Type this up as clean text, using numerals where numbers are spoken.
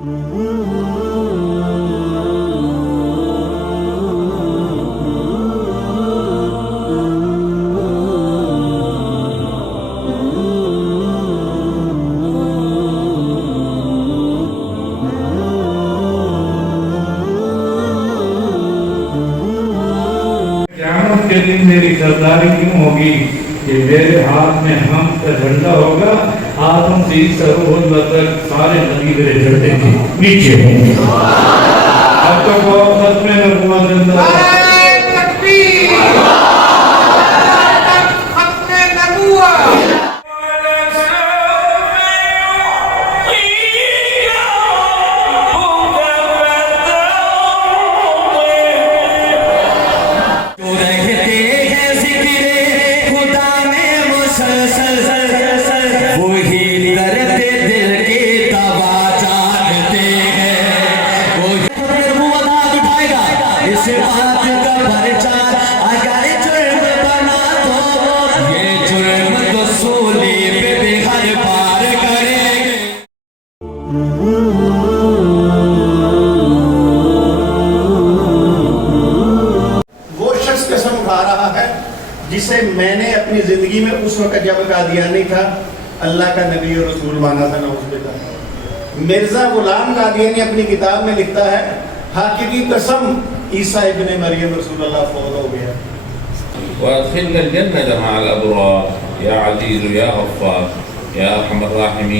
के दिन मेरी सरदारी क्यों होगी कि मेरे हाथ में हम का झंडा होगा, आदम से तक सारे नबी मेरे झंडे के नीचे होंगे। अब तो बहुत में नबूवत जिसे मैंने अपनी जिंदगी में उस वक्त जब कादियानी था अल्लाह का नबी और रसूल माना था। नौज़ुबिल्लाह। मिर्जा गुलाम कादियानी अपनी किताब में लिखता है, हकीकी कसम ईसा इब्ने मरियम रसूलुल्लाह फौत हो गया। वअदखिलना अल-जन्नत मअल अबरार या अज़ीज़ या गफ़्फ़ार या अरहमर राहिमीन।